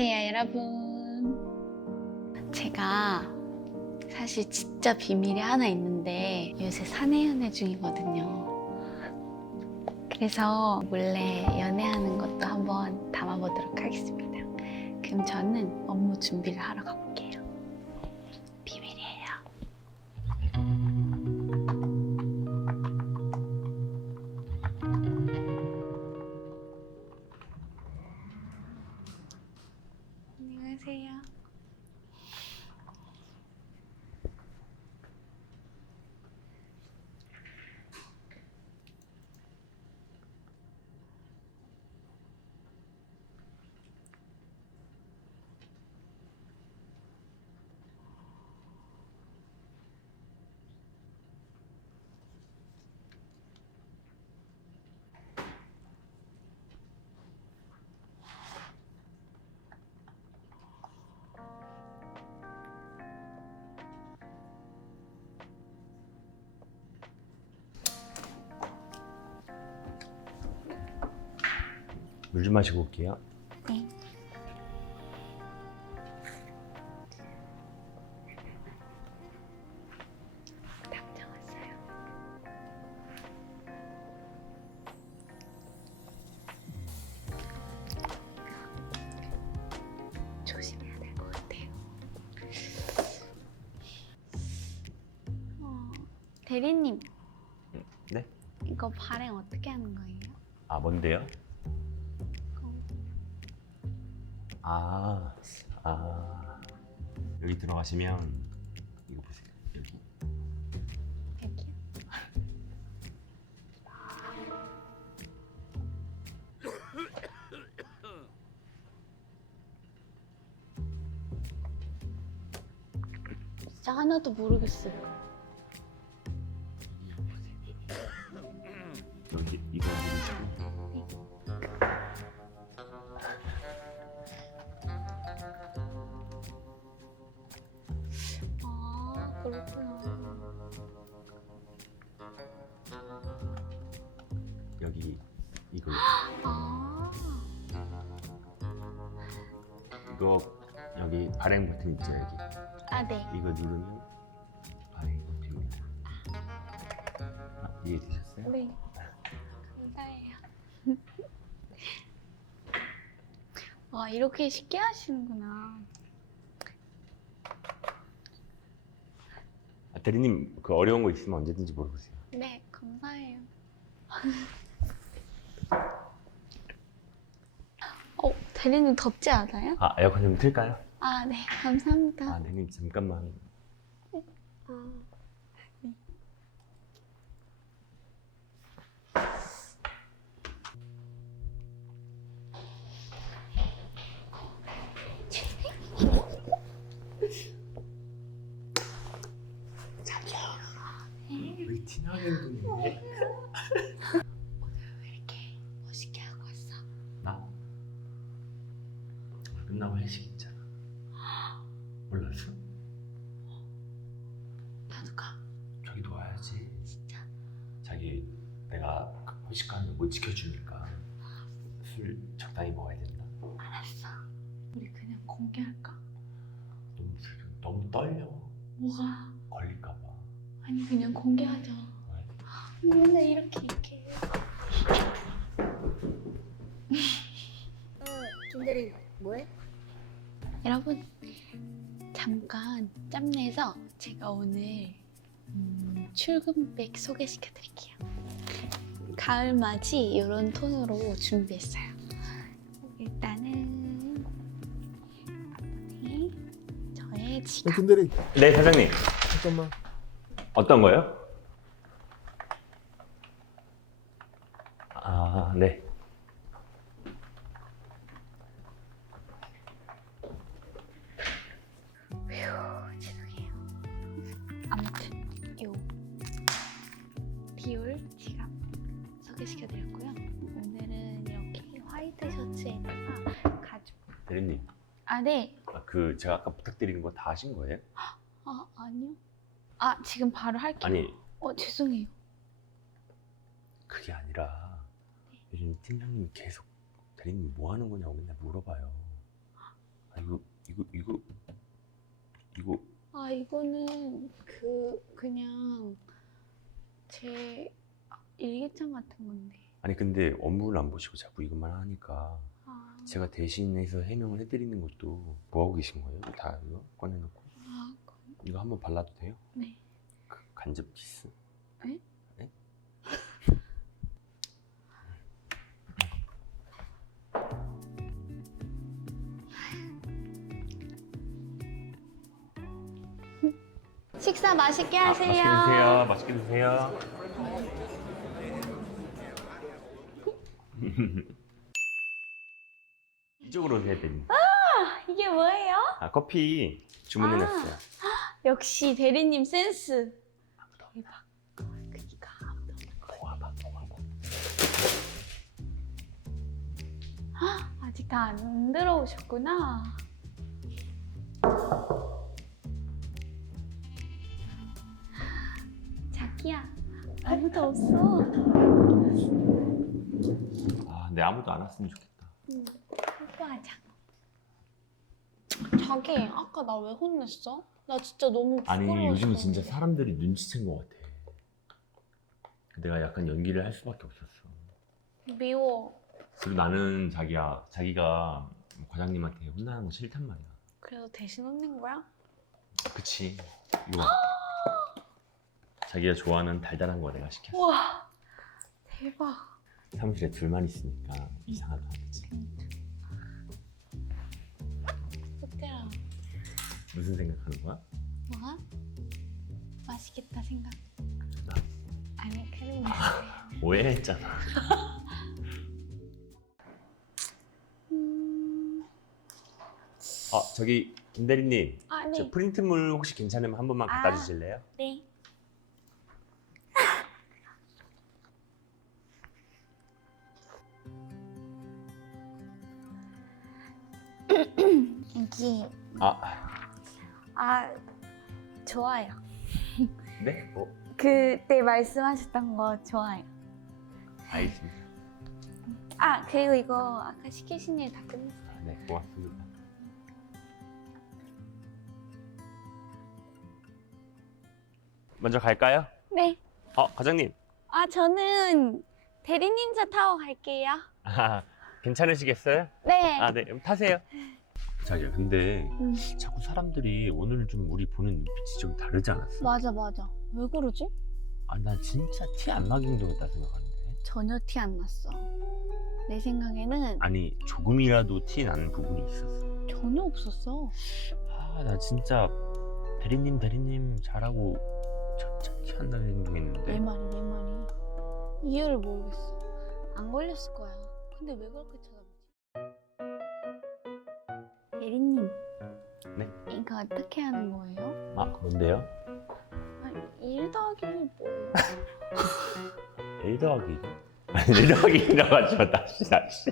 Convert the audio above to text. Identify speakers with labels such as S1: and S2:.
S1: 안녕하세요, 여러분. 제가 사실 진짜 비밀이 하나 있는데 요새 사내 연애 중이거든요. 그래서 몰래 연애하는 것도 한번 담아보도록 하겠습니다. 그럼 저는 업무 준비를 하러 가볼게요.
S2: 물 좀 마시고 올게요.
S1: 네. 당장 왔어요. 조심해야 될 것 같아요. 어, 대리님,
S2: 네?
S1: 이거 발행 어떻게 하는 거예요?
S2: 아 뭔데요? 아, 아 여기 들어가시면 이거 보세요. 여기
S1: 여기요? 진짜 하나도 모르겠어요. 그렇구나.
S2: 여기 이거
S1: 아,
S2: 이거 여기 발행 버튼 있죠 여기
S1: 아, 네.
S2: 이거 누르면 발행이 됩니다. 아, 이해 되셨어요?
S1: 네. 감사해요. 와, 이렇게 쉽게 하시는구나.
S2: 대리님 그 어려운 거 있으면 언제든지 물어보세요.
S1: 네, 감사해요. 어, 대리님 덥지 않아요?
S2: 아 에어컨 좀 틀까요?
S1: 아, 네, 감사합니다.
S2: 아 대리님 잠깐만.
S1: 아, 네.
S2: 왜 티나게 행동해?
S1: 왜 이렇게 멋있게 하고 왔어?
S2: 나 끝나고 회식 있잖아. 몰랐어?
S1: 나도 가.
S2: 자기도 와야지.
S1: 진짜.
S2: 자기 내가 그 회식 가는 거 못 지켜주니까 술 적당히 먹어야 된다.
S1: 알았어. 우리 그냥 공개할까?
S2: 너무 너무 떨려.
S1: 뭐가?
S2: 걸릴까 봐.
S1: 아니 그냥 공개하자. 맨날 이렇게 이렇게.
S3: 어, 김대리 뭐해?
S1: 여러분 잠깐 짬내서 제가 오늘 음, 출근백 소개시켜 드릴게요. 가을 맞이 이런 톤으로 준비했어요. 일단은 네, 저의
S4: 어,
S1: 지갑.
S4: 김대리
S2: 네 사장님
S4: 잠깐만
S2: 어떤 거요? 아 네.
S1: 휴, 죄송해요. 아무튼 요 디올 지갑 소개시켜드렸고요. 오늘은 이렇게 화이트 셔츠에다가 가죽.
S2: 대리님
S1: 아 네.
S2: 아, 그 제가 아까 부탁드리는 거 다 하신 거예요?
S1: 아 아니요. 아 지금 바로 할게요.
S2: 아니
S1: 어 죄송해요.
S2: 그게 아니라 요즘 팀장님이 계속 대리님 뭐 하는 거냐고 맨날 물어봐요. 이거 이거 이거
S1: 아 이거는 그 그냥 제 일기장 같은 건데.
S2: 아니 근데 업무를 안 보시고 자꾸 이것만 하니까
S1: 아,
S2: 제가 대신해서 해명을 해드리는 것도 뭐 하고 계신 거예요? 다 이거 꺼내놓고
S1: 아 그-
S2: 이거 한번 발라도 돼요?
S1: 네.
S2: 그 간접 키스.
S1: 에? 식사 맛있게
S2: 아,
S1: 하세요.
S2: 맛있게 드세요. 맛있게 드세요. 이쪽으로 오세요, 대님.
S1: 이게 뭐예요?
S2: 아 커피 주문해놨어요.
S1: 역시 대리님 센스. 대박. 그니까.
S2: 더 와봐, 더 와봐.
S1: 아직 다 안 들어오셨구나. 자기야, 아무도 없어.
S2: 아, 근데 아무도 안 왔으면 좋겠다.
S1: 응, 뽀뽀하자. 자기, 아까 나 왜 혼냈어? 나 진짜 너무 부끄러웠어.
S2: 아니 요즘은 진짜 사람들이 눈치챈 것 같아. 내가 약간 연기를 할 수밖에 없었어.
S1: 미워.
S2: 그리고 나는 자기야, 자기가 과장님한테 혼나는 거 싫단 말이야.
S1: 그래도 대신 혼낸 거야?
S2: 그치. 이거 봐. 자기가 좋아하는 달달한 거 내가 시켰어.
S1: 우와, 대박.
S2: 사무실에 둘만 있으니까 이상하다. 그치?
S1: 뽀뽀라.
S2: 무슨 생각하는 거야?
S1: 뭐가? 맛있겠다 생각.
S2: 나?
S1: 아니, 그런 거.
S2: 오해했잖아.
S1: 음...
S2: 어, 저기 김 대리님,
S1: 아,
S2: 저
S1: 네.
S2: 프린트물 혹시 괜찮으면 한 번만 갖다
S1: 아.
S2: 주실래요?
S1: 네. 여기
S2: 아,
S1: 아 좋아요.
S2: 네? 어,
S1: 그때 말씀하셨던 거 좋아요.
S2: 알겠습니다.
S1: 아 그리고 이거 아까 시키신 일 다 끝냈어요.
S2: 아, 네, 고맙습니다. 먼저 갈까요?
S1: 네.
S2: 어, 과장님.
S1: 아 저는 대리님 차 타고 갈게요.
S2: 아, 괜찮으시겠어요?
S1: 네.
S2: 아, 네, 그럼 타세요. 자기야, 근데
S1: 음.
S2: 자꾸 사람들이 오늘 좀 우리 보는 눈빛이 좀 다르지 않았어?
S1: 맞아 맞아. 왜 그러지?
S2: 아, 나 진짜 티 안 나게 행동했다 생각하는데.
S1: 전혀 티 안 났어. 내 생각에는
S2: 아니, 조금이라도 티 나는 부분이 있었어.
S1: 전혀 없었어.
S2: 아, 나 진짜 대리님, 대리님 잘하고 진짜 티 안 나게 행동했는데.
S1: 내 말이 내 말이 이유를 모르겠어. 안 걸렸을 거야. 근데 왜 그렇게 쳐다보지? 대리님.
S2: 네?
S1: 이거 어떻게 하는 거예요?
S2: 아, 뭔데요?
S1: 아니, 일 더하기는 뭐예요?
S2: 1 더하기. 아니, 1 더하기 나가지고 다시 다시.